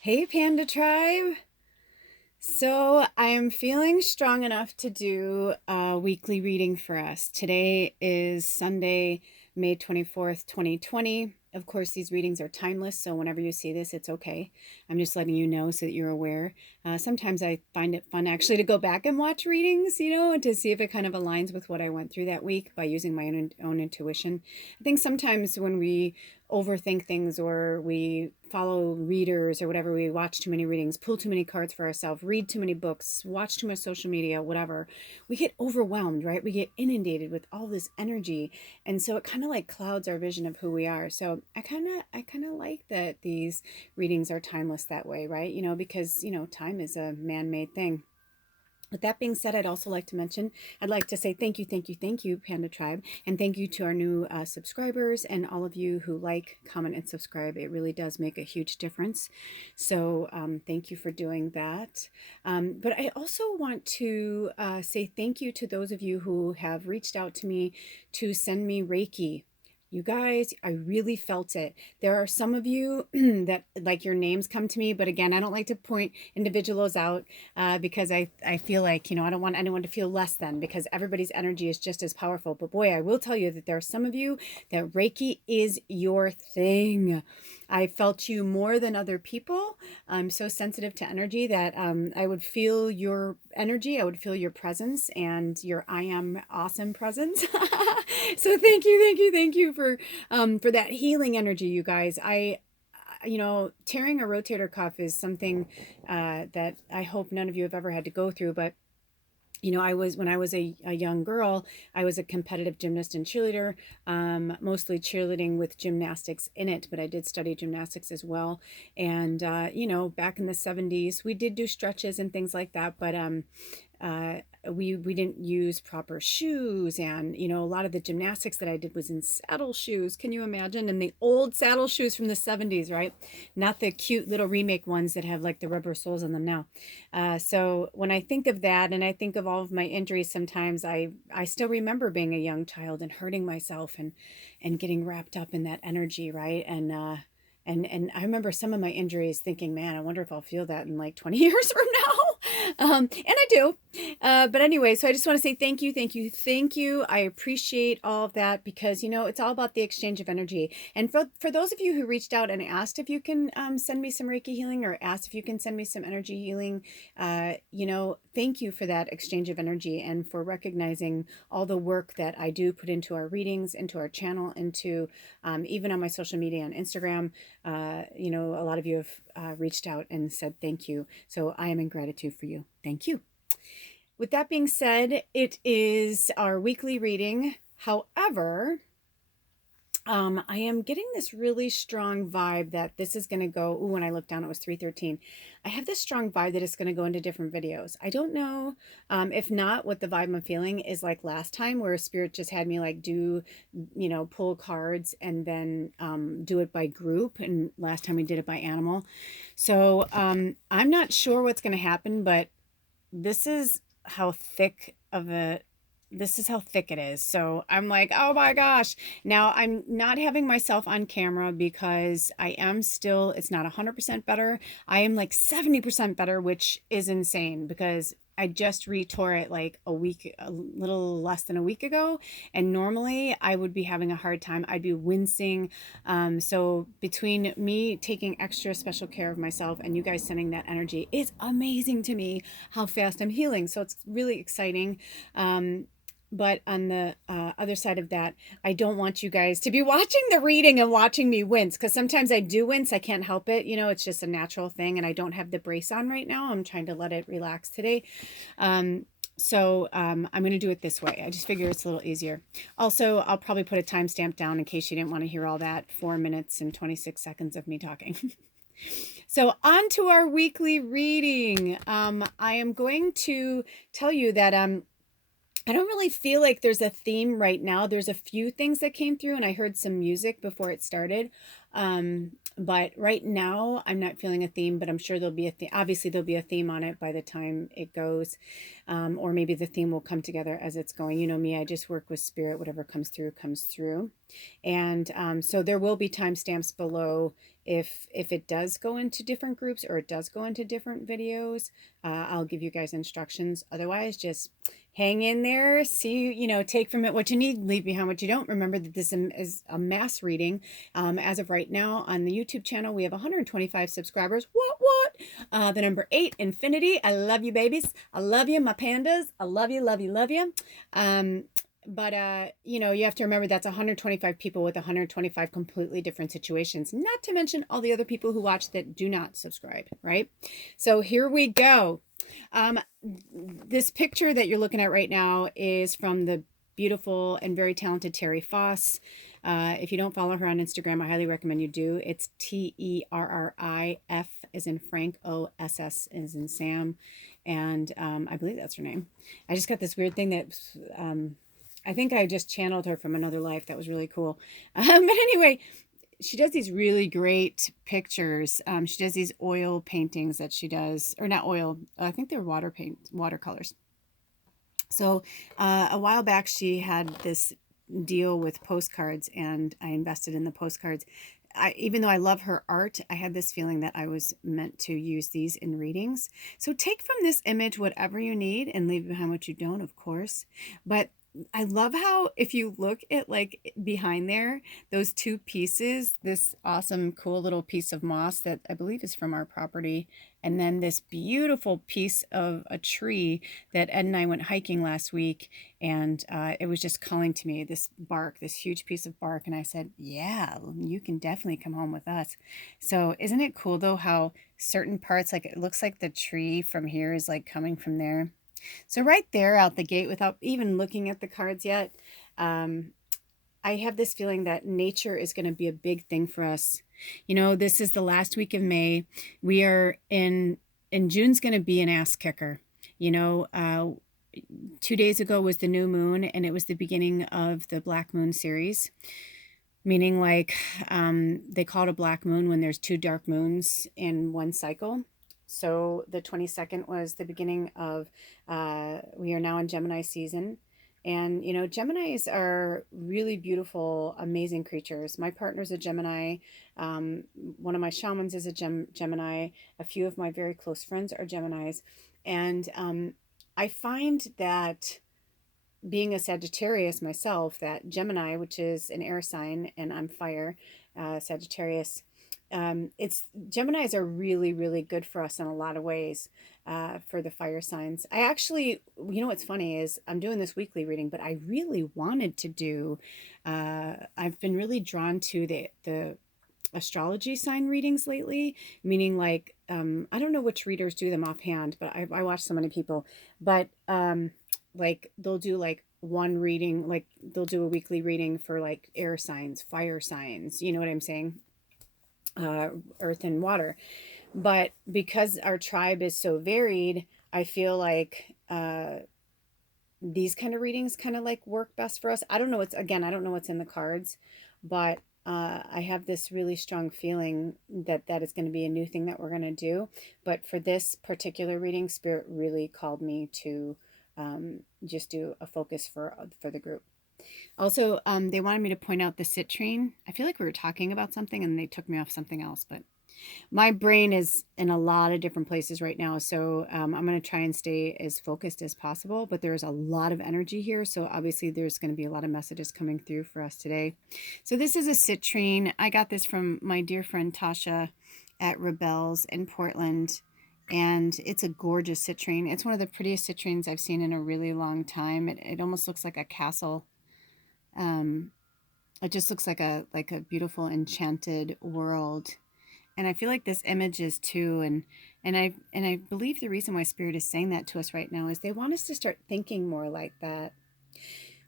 Hey, Panda Tribe. So I am feeling strong enough to do a weekly reading for us. Today is Sunday, May 24th, 2020. Of course, these readings are timeless, so whenever you see this, it's okay. I'm just letting you know so that you're aware. Sometimes I find it fun actually to go back and watch readings, to see if it kind of aligns with what I went through that week by using my own intuition. I think sometimes when we overthink things or we follow readers or whatever, we watch too many readings, pull too many cards for ourselves, read too many books, watch too much social media, whatever, we get overwhelmed, right? We get inundated with all this energy, and so it kind of like clouds our vision of who we are. So I kind of like that these readings are timeless that way, right? Because time is a man-made thing. With that being said, I'd also like to mention, I'd like to say thank you, thank you, thank you, Panda Tribe, and thank you to our new subscribers and all of you who like, comment, and subscribe. It really does make a huge difference. So thank you for doing that. But I also want to say thank you to those of you who have reached out to me to send me Reiki. You guys, I really felt it. There are some of you that like your names come to me, but again, I don't like to point individuals out because I feel like, I don't want anyone to feel less than, because everybody's energy is just as powerful. But boy, I will tell you that there are some of you that Reiki is your thing. I felt you more than other people. I'm so sensitive to energy that I would feel your energy. I would feel your presence and your I am awesome presence. So thank you, thank you, thank you for that healing energy, you guys. Tearing a rotator cuff is something that I hope none of you have ever had to go through. But when I was a young girl, I was a competitive gymnast and cheerleader, mostly cheerleading with gymnastics in it, but I did study gymnastics as well. And, back in the 70s, we did do stretches and things like that, but we didn't use proper shoes, and a lot of the gymnastics that I did was in saddle shoes. Can you imagine? And the old saddle shoes from the 70s, right? Not the cute little remake ones that have like the rubber soles on them now. So when I think of that and I think of all of my injuries, sometimes I still remember being a young child and hurting myself and getting wrapped up in that energy, right? And I remember some of my injuries thinking, man, I wonder if I'll feel that in like 20 years from now. And I do. But anyway, so I just want to say thank you, thank you, thank you. I appreciate all of that because, it's all about the exchange of energy. And for those of you who reached out and asked if you can send me some Reiki healing, or asked if you can send me some energy healing, thank you for that exchange of energy and for recognizing all the work that I do put into our readings, into our channel, into even on my social media on Instagram. A lot of you have reached out and said thank you. So I am in gratitude for you. Thank you. With that being said, it is our weekly reading. However, I am getting this really strong vibe that this is going to go. Ooh, when I looked down, it was 3:13. I have this strong vibe that it's going to go into different videos. I don't know. If not, what the vibe I'm feeling is like last time, where Spirit just had me like do, pull cards and then do it by group. And last time we did it by animal. So I'm not sure what's going to happen, but this is how thick of a this is how thick it is. So I'm like, oh my gosh. Now I'm not having myself on camera because I am still, it's not 100% better. I am like 70% better, which is insane because I just retore it like a little less than a week ago. And normally I would be having a hard time. I'd be wincing. So between me taking extra special care of myself and you guys sending that energy, it's amazing to me how fast I'm healing. So it's really exciting. But on the other side of that, I don't want you guys to be watching the reading and watching me wince, because sometimes I do wince. I can't help it. It's just a natural thing, and I don't have the brace on right now. I'm trying to let it relax today. So I'm going to do it this way. I just figure it's a little easier. Also, I'll probably put a timestamp down in case you didn't want to hear all that 4 minutes and 26 seconds of me talking. So on to our weekly reading. I am going to tell you that I don't really feel like there's a theme right now. There's a few things that came through, and I heard some music before it started. But right now, I'm not feeling a theme, but I'm sure there'll be a theme. Obviously, there'll be a theme on it by the time it goes. Or maybe the theme will come together as it's going. You know me, I just work with spirit. Whatever comes through, comes through. And so there will be timestamps below if it does go into different groups or it does go into different videos, I'll give you guys instructions. Otherwise, just hang in there, see, take from it what you need, leave behind what you don't. Remember that this is a mass reading. As of right now on the YouTube channel, we have 125 subscribers. What? The number 8, infinity. I love you, babies. I love you, my pandas. I love you, love you, love you. But you have to remember that's 125 people with 125 completely different situations, not to mention all the other people who watch that do not subscribe, right? So here we go. This picture that you're looking at right now is from the beautiful and very talented Terry Foss. If you don't follow her on Instagram, I highly recommend you do. It's TERRIF as in Frank, OSS as in Sam. And I believe that's her name. I just got this weird thing that I think I just channeled her from another life. That was really cool. But anyway, she does these really great pictures. She does these oil paintings that she does, or not oil, I think they're watercolors. So a while back, she had this deal with postcards, and I invested in the postcards. Even though I love her art, I had this feeling that I was meant to use these in readings. So take from this image whatever you need and leave behind what you don't, of course. But I love how if you look at like behind there, those two pieces, this awesome, cool little piece of moss that I believe is from our property, and then this beautiful piece of a tree that Ed and I went hiking last week, and it was just calling to me, this bark, this huge piece of bark, and I said, yeah, you can definitely come home with us. So isn't it cool though how certain parts, like it looks like the tree from here is like coming from there. So right there out the gate, without even looking at the cards yet, I have this feeling that nature is going to be a big thing for us. This is the last week of May. We are and June's going to be an ass kicker. 2 days ago was the new moon, and it was the beginning of the Black Moon series. Meaning like they call it a black moon when there's 2 dark moons in one cycle. So the 22nd was the beginning of, we are now in Gemini season. And, Geminis are really beautiful, amazing creatures. My partner's a Gemini. One of my shamans is a Gemini. A few of my very close friends are Geminis. And I find that being a Sagittarius myself, that Gemini, which is an air sign, and I'm fire, Sagittarius, Geminis are really, really good for us in a lot of ways, for the fire signs. I actually, what's funny is I'm doing this weekly reading, but I really wanted to do, I've been really drawn to the astrology sign readings lately, meaning like, I don't know which readers do them offhand, but I watch so many people, but, like they'll do like one reading, like they'll do a weekly reading for like air signs, fire signs, you know what I'm saying? Earth and water. But because our tribe is so varied, I feel like these kind of readings kind of like work best for us. I don't know I don't know what's in the cards, but I have this really strong feeling that is going to be a new thing that we're going to do. But for this particular reading, Spirit really called me to just do a focus for the group. Also, they wanted me to point out the citrine. I feel like we were talking about something and they took me off something else, but my brain is in a lot of different places right now. So I'm going to try and stay as focused as possible, but there's a lot of energy here. So obviously there's going to be a lot of messages coming through for us today. So this is a citrine. I got this from my dear friend Tasha at Rebels in Portland. And it's a gorgeous citrine. It's one of the prettiest citrines I've seen in a really long time. It almost looks like a castle. It just looks like a beautiful enchanted world. And I feel like this image is too, and I believe the reason why Spirit is saying that to us right now is they want us to start thinking more like that.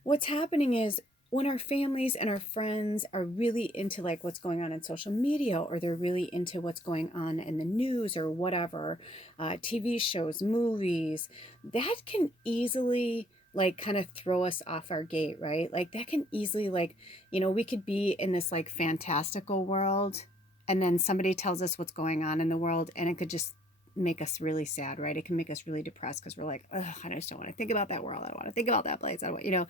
What's happening is when our families and our friends are really into like what's going on in social media, or they're really into what's going on in the news or whatever, TV shows, movies, that can easily like kind of throw us off our gate, right? Like that can easily like, we could be in this like fantastical world, and then somebody tells us what's going on in the world, and it could just make us really sad, right? It can make us really depressed because we're like, oh, I just don't want to think about that world. I don't want to think about that place. I don't want, you know.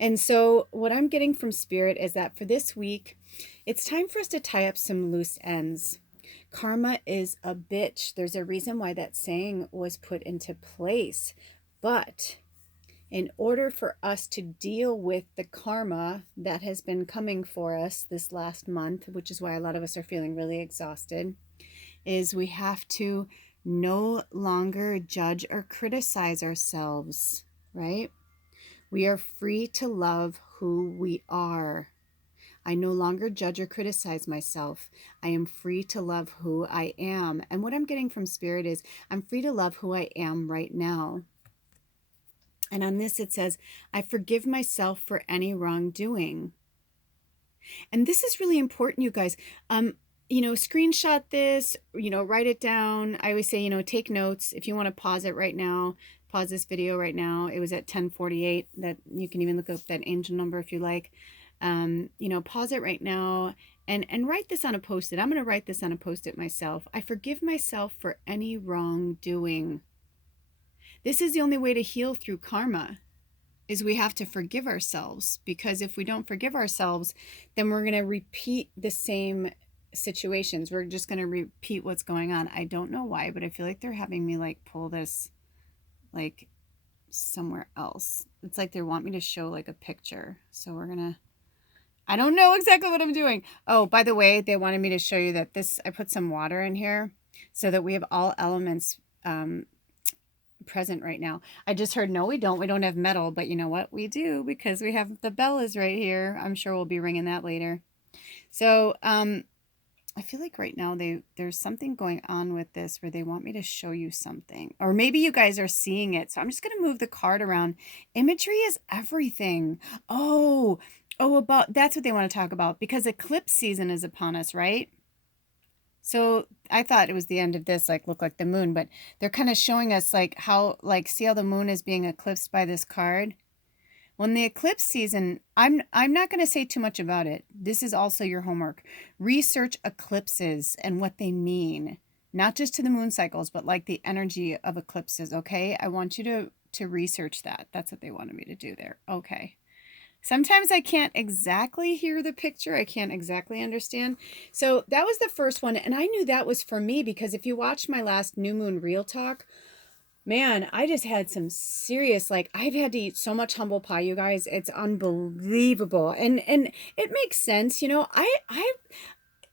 And so what I'm getting from Spirit is that for this week, it's time for us to tie up some loose ends. Karma is a bitch. There's a reason why that saying was put into place. But in order for us to deal with the karma that has been coming for us this last month, which is why a lot of us are feeling really exhausted, is we have to no longer judge or criticize ourselves, right? We are free to love who we are. I no longer judge or criticize myself. I am free to love who I am. And what I'm getting from Spirit is I'm free to love who I am right now. And on this, it says, I forgive myself for any wrongdoing. And this is really important, you guys. Screenshot this, write it down. I always say, take notes. If you want to pause it right now, pause this video right now. It was at 10:48. That you can even look up that angel number if you like. Pause it right now and write this on a post-it. I'm going to write this on a post-it myself. I forgive myself for any wrongdoing. This is the only way to heal through karma, is we have to forgive ourselves, because if we don't forgive ourselves, then we're going to repeat the same situations. We're just going to repeat what's going on. I don't know why, but I feel like they're having me like pull this like somewhere else. It's like they want me to show like a picture. So we're going to, I don't know exactly what I'm doing. Oh, by the way, they wanted me to show you that I put some water in here so that we have all elements present right now. I just heard, no, we don't have metal, but you know what? We do, because we have the bell is right here. I'm sure we'll be ringing that later. So, I feel like right now there's something going on with this where they want me to show you something, or maybe you guys are seeing it. So I'm just going to move the card around. Imagery is everything. That's what they want to talk about, because eclipse season is upon us, right? So I thought it was the end of this, like, look like the moon, but they're kind of showing us like how, like, see how the moon is being eclipsed by this card? When the eclipse season, I'm not going to say too much about it. This is also your homework. Research eclipses and what they mean, not just to the moon cycles, but like the energy of eclipses, okay? I want you to research that. That's what they wanted me to do there. Okay. Sometimes I can't exactly hear the picture. I can't exactly understand. So that was the first one. And I knew that was for me, because if you watched my last New Moon Real Talk, man, I just had some serious, like, I've had to eat so much humble pie, you guys. It's unbelievable. And it makes sense. I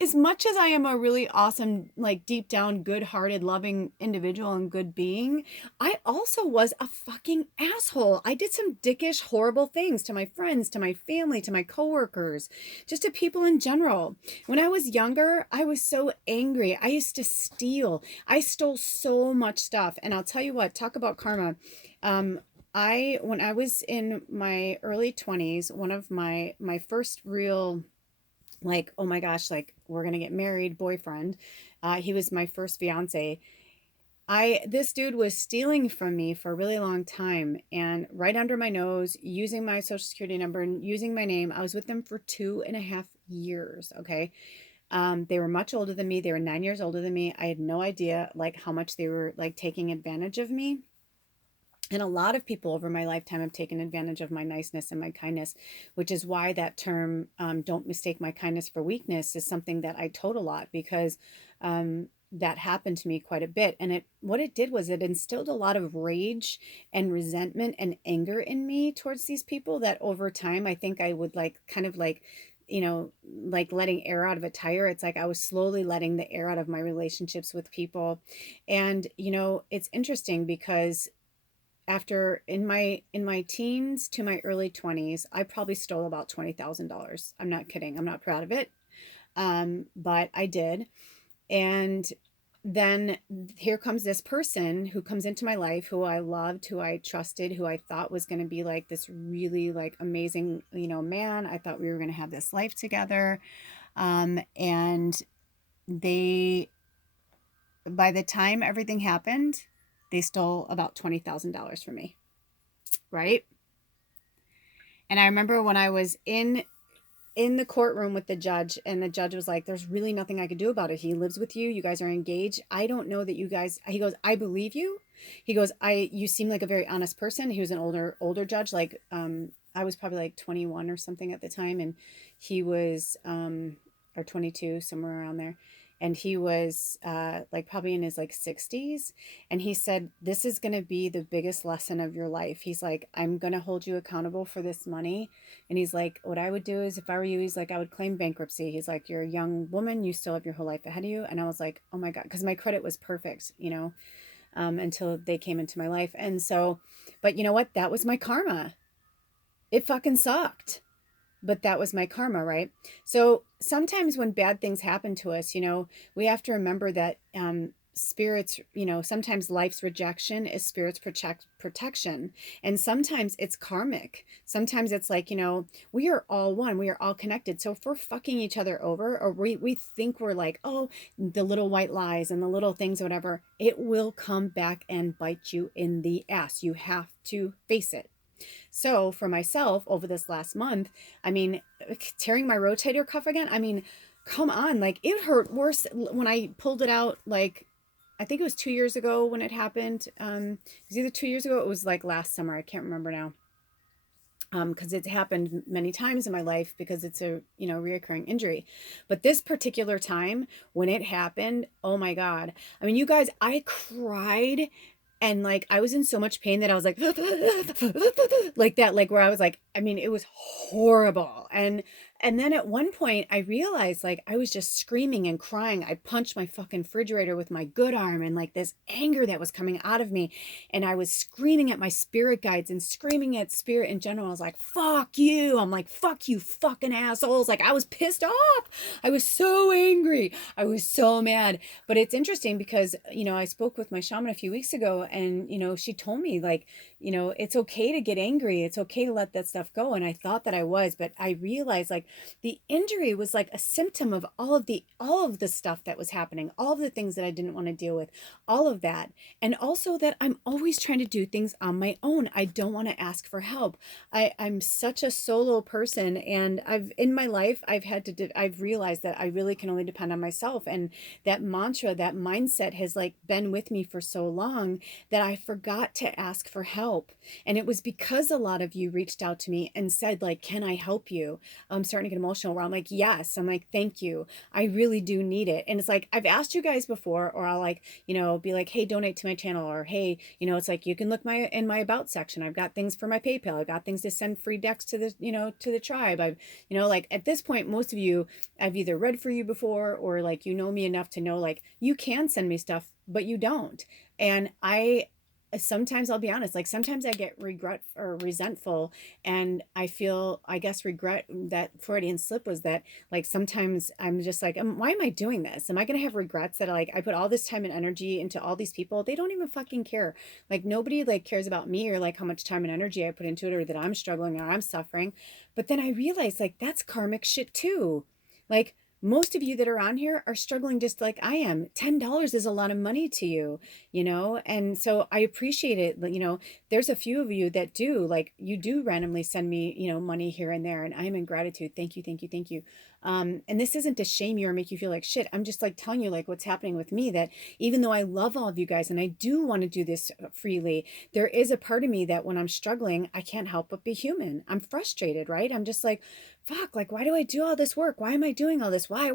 as much as I am a really awesome, like, deep down, good-hearted, loving individual and good being, I also was a fucking asshole. I did some dickish, horrible things to my friends, to my family, to my coworkers, just to people in general. When I was younger, I was so angry. I used to steal. I stole so much stuff. And I'll tell you what, talk about karma. When I was in my early 20s, one of my first real, like, oh my gosh, like, we're gonna get married boyfriend, he was my first fiance. This dude was stealing from me for a really long time, and right under my nose, using my social security number and using my name. I was with them for 2.5 years. Okay. They were much older than me. They were 9 years older than me. I had no idea like how much they were like taking advantage of me. And a lot of people over my lifetime have taken advantage of my niceness and my kindness, which is why that term, don't mistake my kindness for weakness, is something that I tote a lot, because that happened to me quite a bit. And what it did was it instilled a lot of rage and resentment and anger in me towards these people, that over time, I think I would like kind of like, like letting air out of a tire. It's like I was slowly letting the air out of my relationships with people. And, it's interesting because after in my teens to my early 20s, I probably stole about $20,000. I'm not kidding. I'm not proud of it. But I did. And then here comes this person who comes into my life, who I loved, who I trusted, who I thought was going to be like this really like amazing, man. I thought we were going to have this life together. And by the time everything happened, they stole about $20,000 from me. Right. And I remember when I was in in the courtroom with the judge, and the judge was like, there's really nothing I could do about it. He lives with you. You guys are engaged. I don't know that you guys, he goes, I believe you. He goes, you seem like a very honest person. He was an older judge. Like, I was probably like 21 or something at the time. And he was, or 22, somewhere around there. And he was like probably in his like 60s. And he said, this is going to be the biggest lesson of your life. He's like, I'm going to hold you accountable for this money. And he's like, what I would do is, if I were you, he's like, I would claim bankruptcy. He's like, you're a young woman. You still have your whole life ahead of you. And I was like, oh my God, because my credit was perfect, you know, until they came into my life. And so, but you know what? That was my karma. It fucking sucked, but that was my karma, right? So sometimes when bad things happen to us, you know, we have to remember that spirits, you know, sometimes life's rejection is spirits protection, and sometimes it's karmic. Sometimes it's like, you know, we are all one, we are all connected. So if we're fucking each other over, or we think we're like, oh, the little white lies and the little things or whatever, it will come back and bite you in the ass. You have to face it. So for myself, over this last month, I mean, tearing my rotator cuff again, I mean, come on, like it hurt worse when I pulled it out. Like, I think it was 2 years ago when it happened. It was either 2 years ago, it was like last summer, I can't remember now. Because it's happened many times in my life, because it's a, you know, reoccurring injury. But this particular time when it happened, oh my God. I mean, you guys, I cried, and like I was in so much pain that I was like like that, like where I was like, I mean, it was horrible. And then at one point I realized, like, I was just screaming and crying. I punched my fucking refrigerator with my good arm, and like this anger that was coming out of me, and I was screaming at my spirit guides and screaming at spirit in general. I was like, fuck you. I'm like, fuck you fucking assholes. Like, I was pissed off. I was so angry. I was so mad. But it's interesting because, you know, I spoke with my shaman a few weeks ago, and, you know, she told me, like, you know, it's okay to get angry. It's okay to let that stuff go. And I thought that I was, but I realized, like, the injury was like a symptom of all of the stuff that was happening, all of the things that I didn't want to deal with, all of that. And also that I'm always trying to do things on my own. I don't want to ask for help. I'm such a solo person, and in my life, I've realized that I really can only depend on myself. And that mantra, that mindset has like been with me for so long that I forgot to ask for help. And it was because a lot of you reached out to me and said, like, can I help you? I'm starting to get emotional, where I'm like, yes. I'm like, thank you. I really do need it. And it's like, I've asked you guys before, or I'll like, you know, be like, hey, donate to my channel, or hey, you know, it's like, you can look in my about section. I've got things for my PayPal. I've got things to send free decks to the, you know, to the tribe. I've, you know, like at this point, most of you, I've either read for you before, or like, you know me enough to know, like, you can send me stuff, but you don't. And sometimes I'll be honest, like sometimes I get regret or resentful, and I feel, I guess, regret. That Freudian slip was that, like, sometimes I'm just like, why am I doing this? Am I going to have regrets that, like, I put all this time and energy into all these people? They don't even fucking care. Like, nobody like cares about me, or like how much time and energy I put into it, or that I'm struggling or I'm suffering. But then I realized, like, that's karmic shit too. Like, most of you that are on here are struggling just like I am. $10 is a lot of money to you, you know? And so I appreciate it. You know, there's a few of you that do, like, you do randomly send me, you know, money here and there. And I am in gratitude. Thank you, thank you, thank you. And this isn't to shame you or make you feel like shit. I'm just like telling you, like, what's happening with me, that even though I love all of you guys and I do want to do this freely, there is a part of me that when I'm struggling, I can't help but be human. I'm frustrated, right? I'm just like, fuck, like, why do I do all this work? Why am I doing all this? Why?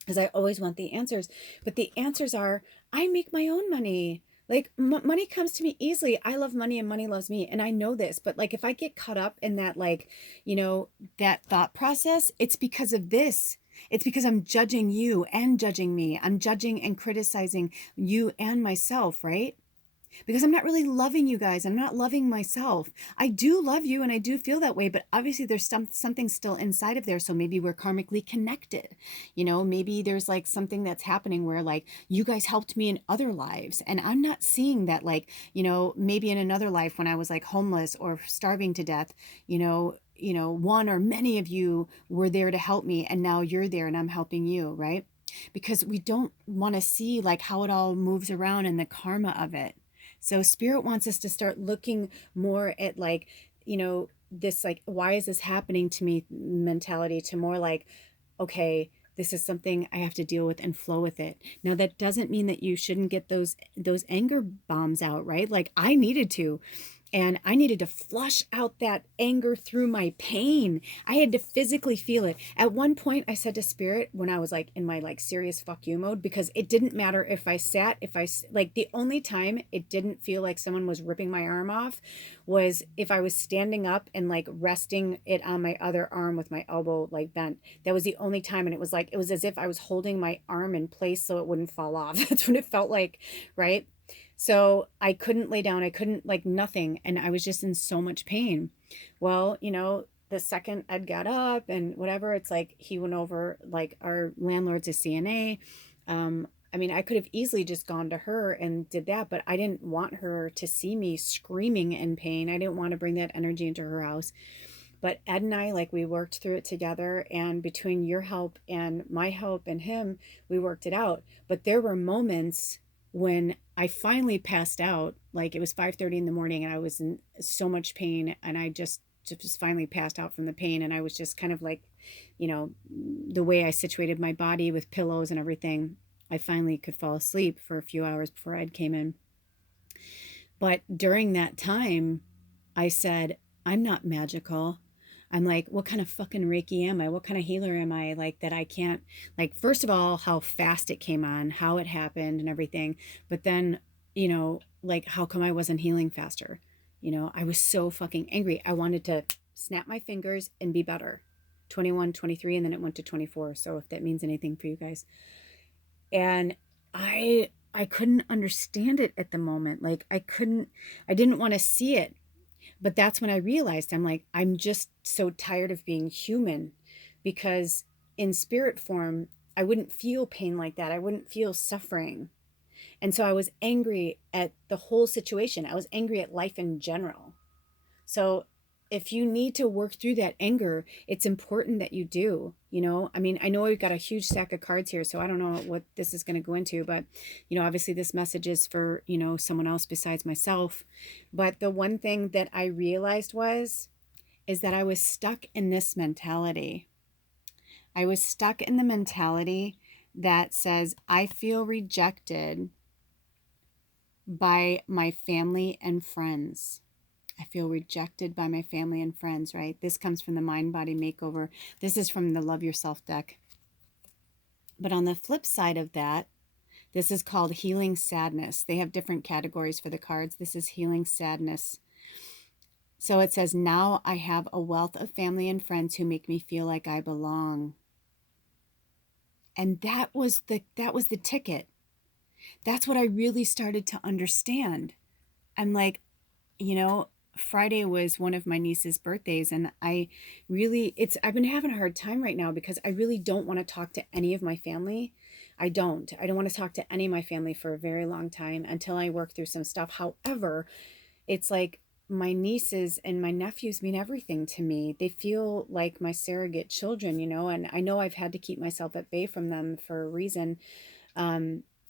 Because I always want the answers. But the answers are, I make my own money. Like, money comes to me easily. I love money and money loves me. And I know this. But like, if I get caught up in that, like, you know, that thought process, it's because of this. It's because I'm judging you and judging me. I'm judging and criticizing you and myself, right? Because I'm not really loving you guys. I'm not loving myself. I do love you and I do feel that way, but obviously there's something still inside of there. So maybe we're karmically connected. You know, maybe there's like something that's happening where, like, you guys helped me in other lives, and I'm not seeing that, like, you know, maybe in another life when I was like homeless or starving to death, one or many of you were there to help me, and now you're there and I'm helping you, right? Because we don't want to see like how it all moves around and the karma of it. So spirit wants us to start looking more at, like, you know, this like, why is this happening to me mentality to more like, okay, this is something I have to deal with and flow with it. Now that doesn't mean that you shouldn't get those anger bombs out, right? Like I needed to. And I needed to flush out that anger through my pain. I had to physically feel it. At one point, I said to Spirit, when I was like in my like serious fuck you mode, because it didn't matter if I sat, like the only time it didn't feel like someone was ripping my arm off was if I was standing up and like resting it on my other arm with my elbow like bent. That was the only time. And it was like, it was as if I was holding my arm in place so it wouldn't fall off. That's what it felt like, right? So I couldn't lay down. I couldn't like nothing. And I was just in so much pain. Well, the second Ed got up and whatever, it's like he went over, like our landlord's a CNA. I mean, I could have easily just gone to her and did that, but I didn't want her to see me screaming in pain. I didn't want to bring that energy into her house. But Ed and I, like, we worked through it together. And between your help and my help and him, we worked it out. But there were moments when I finally passed out, like it was 5:30 in the morning and I was in so much pain and I just finally passed out from the pain. And I was just kind of like, the way I situated my body with pillows and everything, I finally could fall asleep for a few hours before Ed came in. But during that time, I said, I'm not magical. I'm like, what kind of fucking Reiki am I? What kind of healer am I? Like, that I can't, like, first of all, how fast it came on, how it happened and everything. But then, like, how come I wasn't healing faster? I was so fucking angry. I wanted to snap my fingers and be better. 21, 23, and then it went to 24. So if that means anything for you guys. And I couldn't understand it at the moment. Like, I didn't want to see it. But that's when I realized, I'm like, I'm just so tired of being human, because in spirit form, I wouldn't feel pain like that. I wouldn't feel suffering. And so I was angry at the whole situation. I was angry at life in general. So if you need to work through that anger, it's important that you do. I mean, I know we've got a huge stack of cards here, so I don't know what this is going to go into, but obviously this message is for someone else besides myself. But the one thing that I realized is that I was stuck in this mentality. I was stuck in the mentality that says I feel rejected by my family and friends. I feel rejected by my family and friends, right? This comes from the Mind Body Makeover. This is from the Love Yourself deck. But on the flip side of that, this is called Healing Sadness. They have different categories for the cards. This is Healing Sadness. So it says, now I have a wealth of family and friends who make me feel like I belong. And that was the ticket. That's what I really started to understand. I'm like, Friday was one of my niece's birthdays, and I've been having a hard time right now because I really don't want to talk to any of my family. I don't want to talk to any of my family for a very long time until I work through some stuff. However, it's like my nieces and my nephews mean everything to me. They feel like my surrogate children, and I know I've had to keep myself at bay from them for a reason.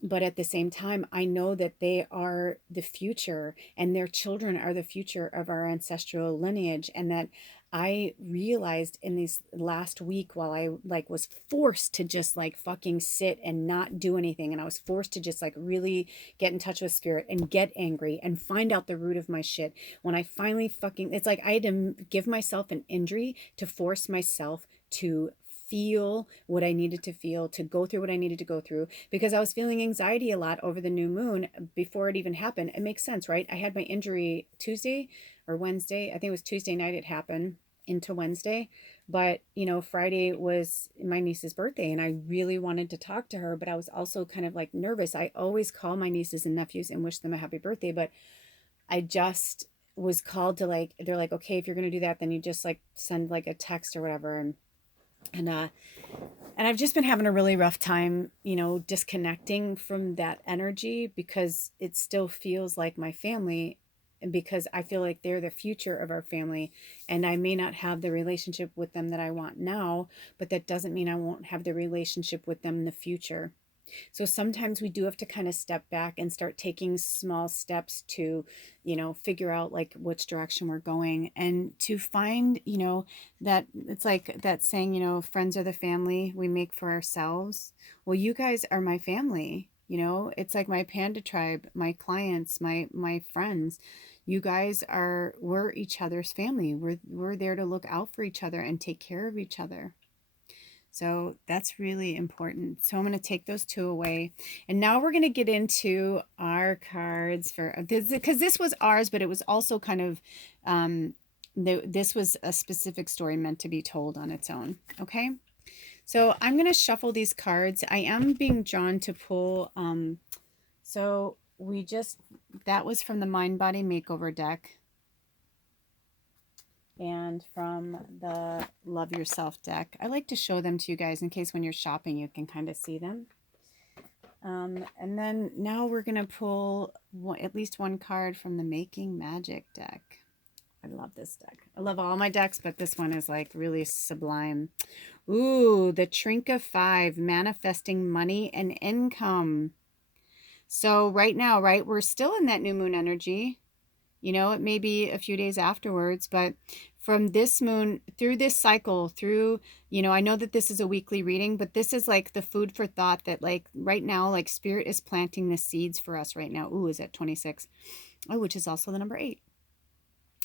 But at the same time, I know that they are the future, and their children are the future of our ancestral lineage. And that I realized in this last week, while I was forced to just fucking sit and not do anything. And I was forced to just really get in touch with spirit and get angry and find out the root of my shit. When I finally it's like I had to give myself an injury to force myself to feel what I needed to feel, to go through what I needed to go through, because I was feeling anxiety a lot over the new moon before it even happened. It makes sense, right? I had my injury Tuesday or Wednesday. I think it was Tuesday night it happened into Wednesday. But, Friday was my niece's birthday and I really wanted to talk to her, but I was also kind of nervous. I always call my nieces and nephews and wish them a happy birthday, but I just was called to they're like, okay, if you're going to do that, then you just send a text or whatever. And I've just been having a really rough time, disconnecting from that energy, because it still feels like my family, and because I feel like they're the future of our family, and I may not have the relationship with them that I want now, but that doesn't mean I won't have the relationship with them in the future. So sometimes we do have to kind of step back and start taking small steps to, figure out like which direction we're going, and to find, that it's like that saying, friends are the family we make for ourselves. Well, you guys are my family. It's like my Panda Tribe, my clients, my friends. You guys we're each other's family. We're there to look out for each other and take care of each other. So that's really important. So I'm going to take those two away. And now we're going to get into our cards for this, because this was ours, but it was also kind of, this was a specific story meant to be told on its own. Okay. So I'm going to shuffle these cards. I am being drawn to pull. So that was from the Mind Body Makeover deck. And from the Love Yourself deck. I like to show them to you guys in case when you're shopping you can kind of see them. And then now we're going to pull at least one card from the Making Magic deck. I love this deck. I love all my decks, but this one is like really sublime. Ooh, the Trink of Five, manifesting money and income. So right now, right, we're still in that new moon energy. It may be a few days afterwards, but from this moon through this cycle, through, I know that this is a weekly reading, but this is like the food for thought that like right now, like Spirit is planting the seeds for us right now. Ooh, is that 26? Oh, which is also the number 8.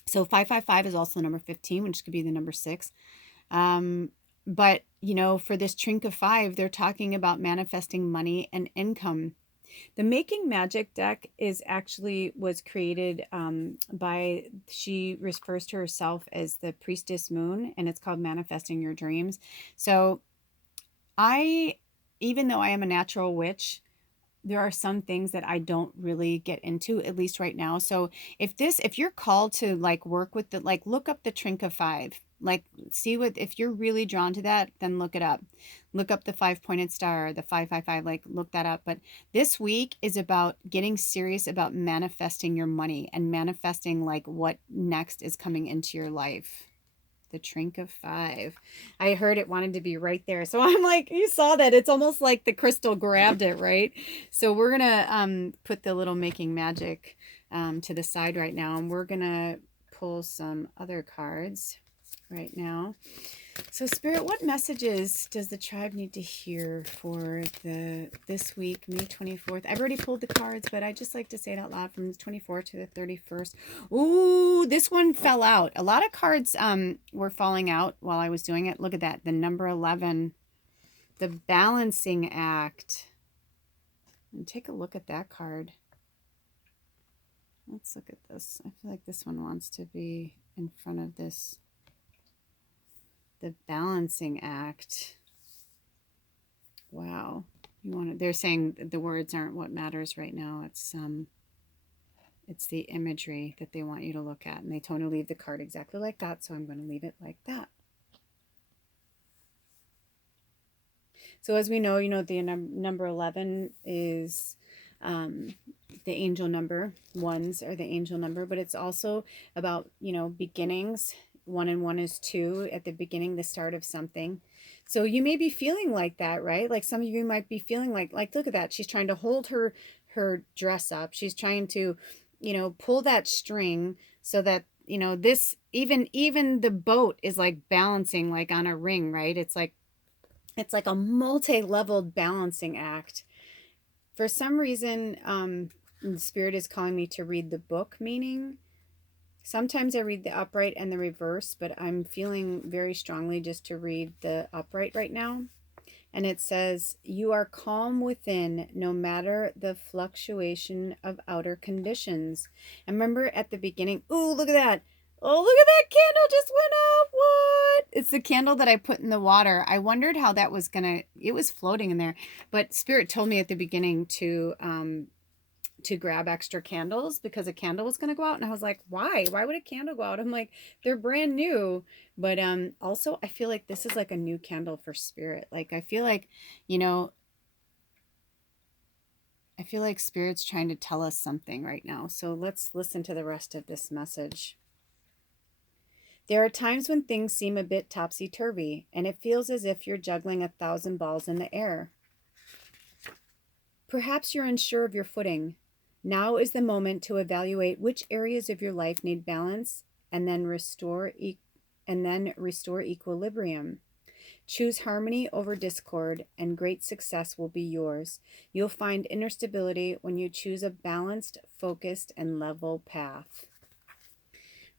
So 555 is also the number 15, which could be the number 6. But, for this Trink of Five, they're talking about manifesting money and income. The Making Magic deck was created by, she refers to herself as the Priestess Moon, and it's called Manifesting Your Dreams. So even though I am a natural witch, there are some things that I don't really get into, at least right now. So if you're called to like work with look up the Trink of Five, like see if you're really drawn to that, then look it up. Look up the 5-pointed star, the 555, like look that up. But this week is about getting serious about manifesting your money and manifesting like what next is coming into your life. The Trink of Five. I heard it wanted to be right there. So I'm like, you saw that. It's almost like the crystal grabbed it, right? So we're going to put the little Making Magic to the side right now. And we're going to pull some other cards right now. So Spirit, what messages does the tribe need to hear for this week, May 24th? I've already pulled the cards, but I just like to say it out loud, from the 24th to the 31st. Ooh, this one fell out. A lot of cards were falling out while I was doing it. Look at that. The number 11, the Balancing Act. And take a look at that card. Let's look at this. I feel like this one wants to be in front of this. The Balancing Act. Wow. They're saying the words aren't what matters right now. It's the imagery that they want you to look at. And they told me to leave the card exactly like that, so I'm going to leave it like that. So as we know, the number 11 is the angel number. Ones are the angel number, but it's also about, beginnings. 1 and 1 is 2 at the beginning, the start of something. So you may be feeling like that, right? Like some of you might be feeling like look at that. She's trying to hold her dress up. She's trying to, pull that string so that, this even the boat is like balancing like on a ring, right? It's like a multi-leveled balancing act. For some reason, the Spirit is calling me to read the book meaning. Sometimes I read the upright and the reverse, but I'm feeling very strongly just to read the upright right now. And it says, you are calm within no matter the fluctuation of outer conditions. And remember at the beginning, ooh, look at that. Oh, look at that candle just went up. What? It's the candle that I put in the water. I wondered how that was it was floating in there. But Spirit told me at the beginning to grab extra candles because a candle was going to go out. And I was like, why would a candle go out? I'm like, they're brand new. But also I feel like this is like a new candle for Spirit. Like I feel like Spirit's trying to tell us something right now. So let's listen to the rest of this message. There are times when things seem a bit topsy-turvy and it feels as if you're juggling 1,000 balls in the air. Perhaps you're unsure of your footing. Now is the moment to evaluate which areas of your life need balance and then restore equilibrium. Choose harmony over discord, and great success will be yours. You'll find inner stability when you choose a balanced, focused, and level path.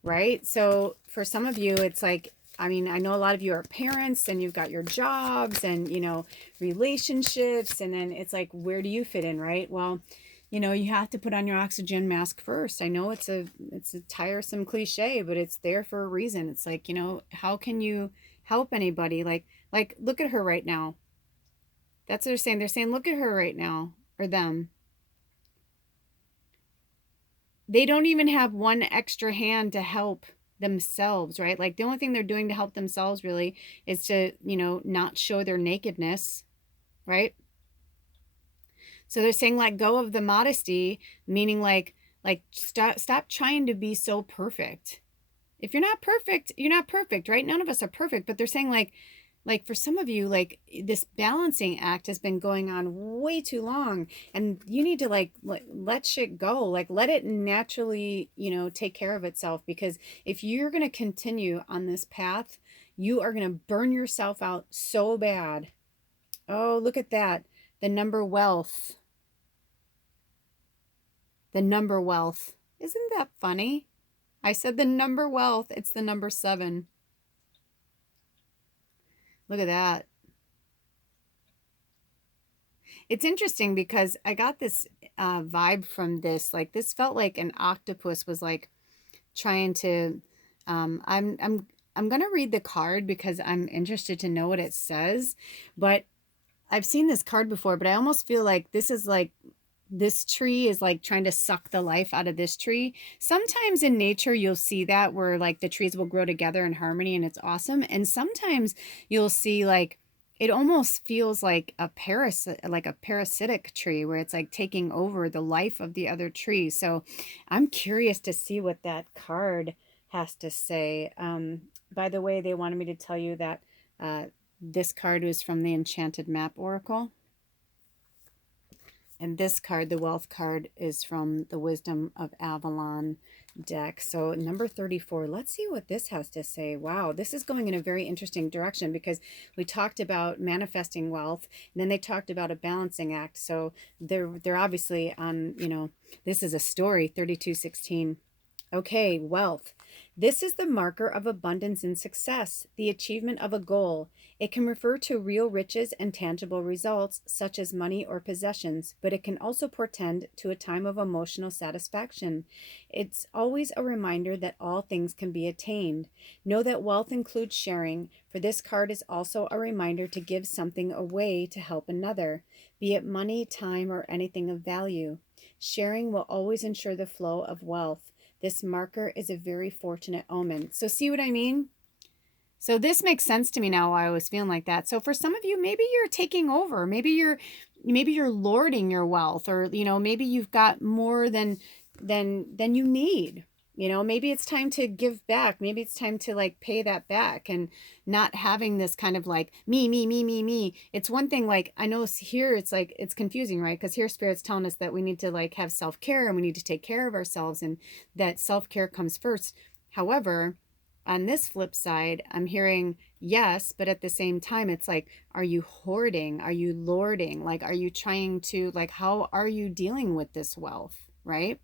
Right? So for some of you, it's like, I mean, I know a lot of you are parents and you've got your jobs and, you know, relationships. And then it's like, where do you fit in, right? Well, you know, you have to put on your oxygen mask first. I know it's a tiresome cliche, but it's there for a reason. It's like, you know, how can you help anybody? Like look at her right now. That's what they're saying. They're saying, look at her right now, or them. They don't even have one extra hand to help themselves, right? Like the only thing they're doing to help themselves really is to, you know, not show their nakedness, right? So they're saying let go of the modesty, meaning like stop trying to be so perfect. If you're not perfect, you're not perfect, right? None of us are perfect, but they're saying like for some of you, like this balancing act has been going on way too long, and you need to like let shit go, like let it naturally, you know, take care of itself. Because if you're going to continue on this path, you are going to burn yourself out so bad. Oh, look at that. The number wealth. The number wealth. Isn't that funny? I said the number wealth. It's the number 7. Look at that. It's interesting because I got this vibe from this. Like this felt like an octopus was like trying to. I'm gonna read the card because I'm interested to know what it says. But I've seen this card before, but I almost feel like this is like this tree is like trying to suck the life out of this tree. Sometimes in nature you'll see that where like the trees will grow together in harmony and it's awesome. And sometimes you'll see like it almost feels like a parasitic tree where it's like taking over the life of the other tree. So I'm curious to see what that card has to say. By the way, they wanted me to tell you that this card was from the Enchanted Map Oracle. And this card, the Wealth card, is from the Wisdom of Avalon deck. So number 34, let's see what this has to say. Wow, this is going in a very interesting direction because we talked about manifesting wealth, and then they talked about a balancing act. So they're obviously on, you know, this is a story, 3216. Okay, wealth. This is the marker of abundance and success, the achievement of a goal. It can refer to real riches and tangible results, such as money or possessions, but it can also portend to a time of emotional satisfaction. It's always a reminder that all things can be attained. Know that wealth includes sharing, for this card is also a reminder to give something away to help another, be it money, time, or anything of value. Sharing will always ensure the flow of wealth. This marker is a very fortunate omen. So see what I mean? So this makes sense to me now why I was feeling like that. So for some of you, maybe you're taking over. Maybe you're lording your wealth, or you know, maybe you've got more than you need. You know, maybe it's time to give back. Maybe it's time to like pay that back and not having this kind of like me. It's one thing, like I know here it's like it's confusing, right? Because here Spirit's telling us that we need to like have self-care and we need to take care of ourselves, and that self-care comes first. However, on this flip side, I'm hearing yes, but at the same time, it's like, are you hoarding? Are you lording? Like, are you trying to, like, how are you dealing with this wealth, right?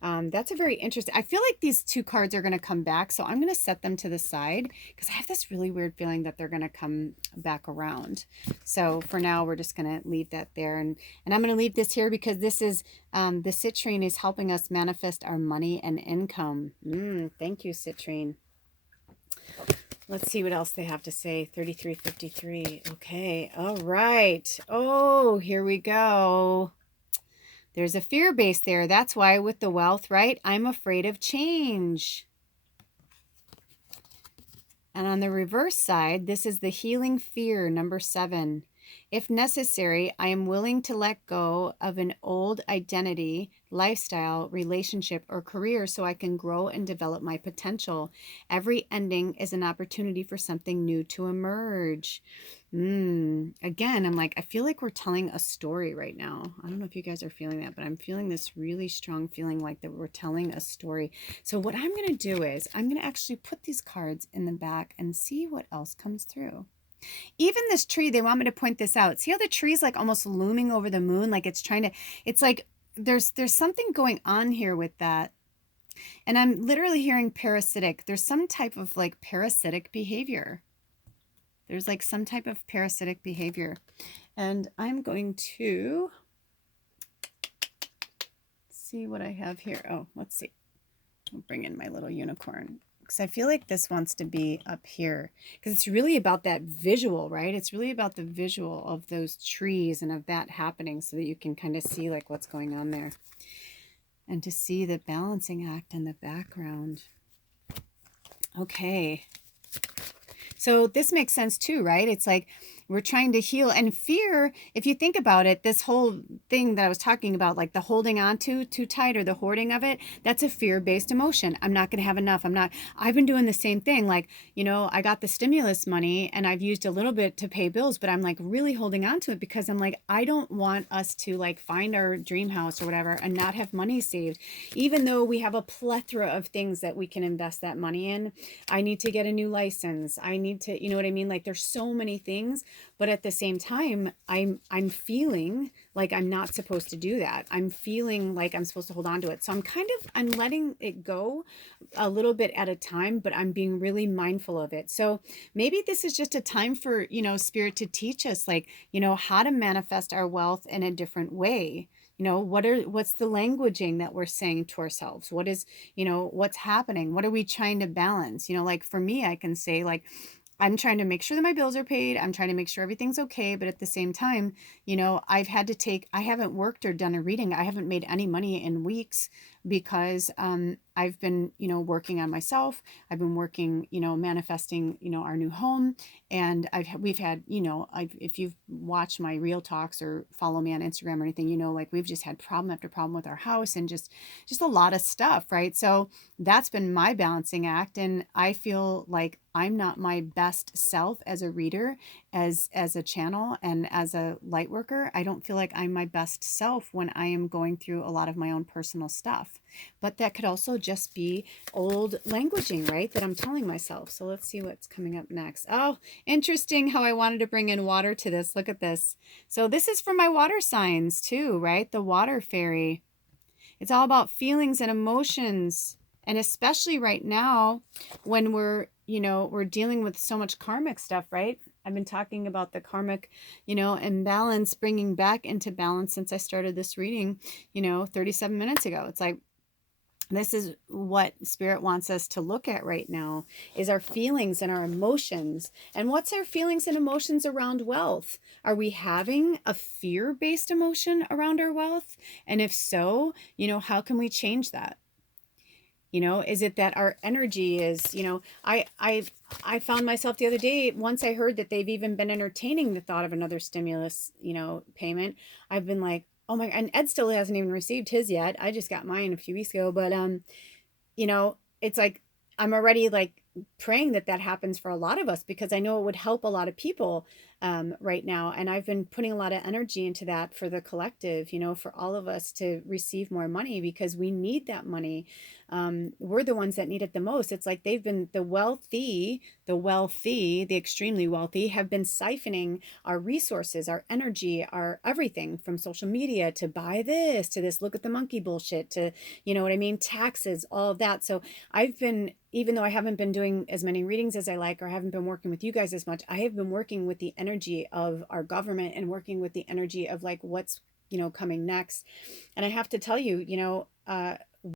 That's a very interesting, I feel like these two cards are going to come back, so I'm going to set them to the side because I have this really weird feeling that they're going to come back around. So for now, we're just going to leave that there. And I'm going to leave this here because this is, the citrine is helping us manifest our money and income. Thank you, citrine. Let's see what else they have to say. 3353. Okay. All right. Oh, here we go. There's a fear base there. That's why with the wealth, right? I'm afraid of change. And on the reverse side, this is the healing fear, number 7. If necessary, I am willing to let go of an old identity, lifestyle, relationship, or career so I can grow and develop my potential. Every ending is an opportunity for something new to emerge. Again, I'm like, I feel like we're telling a story right now. I don't know if you guys are feeling that, but I'm feeling this really strong feeling like that we're telling a story. So what I'm going to do is I'm going to actually put these cards in the back and see what else comes through. Even this tree, they want me to point this out. See how the tree's like almost looming over the moon? Like it's trying to, it's like there's something going on here with that. And I'm literally hearing parasitic. There's some type of like parasitic behavior. There's like some type of parasitic behavior. And I'm going to see what I have here. Oh, let's see. I'll bring in my little unicorn because I feel like this wants to be up here because it's really about that visual, right? It's really about the visual of those trees and of that happening so that you can kind of see like what's going on there and to see the balancing act in the background. Okay. So this makes sense too, right? It's like we're trying to heal. And fear, if you think about it, this whole thing that I was talking about, like the holding on to too tight or the hoarding of it, that's a fear-based emotion. I'm not going to have enough. I've been doing the same thing. Like, you know, I got the stimulus money and I've used a little bit to pay bills, but I'm like really holding on to it because I'm like, I don't want us to like find our dream house or whatever and not have money saved. Even though we have a plethora of things that we can invest that money in. I need to get a new license. I need to, you know what I mean? Like there's so many things, but at the same time, I'm feeling like I'm not supposed to do that. I'm feeling like I'm supposed to hold on to it. So I'm letting it go a little bit at a time, but I'm being really mindful of it. So maybe this is just a time for, you know, spirit to teach us like, you know, how to manifest our wealth in a different way. You know, what's the languaging that we're saying to ourselves? What is, you know, what's happening? What are we trying to balance? You know, like for me, I can say like, I'm trying to make sure that my bills are paid. I'm trying to make sure everything's okay. But at the same time, you know, I haven't worked or done a reading. I haven't made any money in weeks because I've been, you know, working on myself. I've been working, you know, manifesting, you know, our new home. And we've had, you know, if you've watched my real talks or follow me on Instagram or anything, you know, like we've just had problem after problem with our house and just a lot of stuff, right? So that's been my balancing act. And I feel like I'm not my best self as a reader, as a channel and as a light worker. I don't feel like I'm my best self when I am going through a lot of my own personal stuff. But that could also just be old languaging, right? That I'm telling myself. So let's see what's coming up next. Oh, interesting how I wanted to bring in water to this. Look at this. So this is for my water signs too, right? The water fairy. It's all about feelings and emotions. And especially right now when we're, you know, we're dealing with so much karmic stuff, right? I've been talking about the karmic, you know, imbalance, bringing back into balance since I started this reading, you know, 37 minutes ago. It's like, this is what spirit wants us to look at right now is our feelings and our emotions. And what's our feelings and emotions around wealth? Are we having a fear-based emotion around our wealth? And if so, you know, how can we change that? You know, is it that our energy is, you know, I found myself the other day, once I heard that they've even been entertaining the thought of another stimulus, you know, payment, I've been like, oh my, and Ed still hasn't even received his yet. I just got mine a few weeks ago, but you know, it's like I'm already like praying that that happens for a lot of us because I know it would help a lot of people right now. And I've been putting a lot of energy into that for the collective, you know, for all of us to receive more money because we need that money. We're the ones that need it the most. It's like they've been the wealthy, the extremely wealthy have been siphoning our resources, our energy, our everything from social media to buy this, to this, look at the monkey bullshit, to, you know what I mean? Taxes, all of that. So I've been, even though I haven't been doing as many readings as I like, or haven't been working with you guys as much, I have been working with the energy of our government and working with the energy of like what's, you know, coming next. And I have to tell you, you know,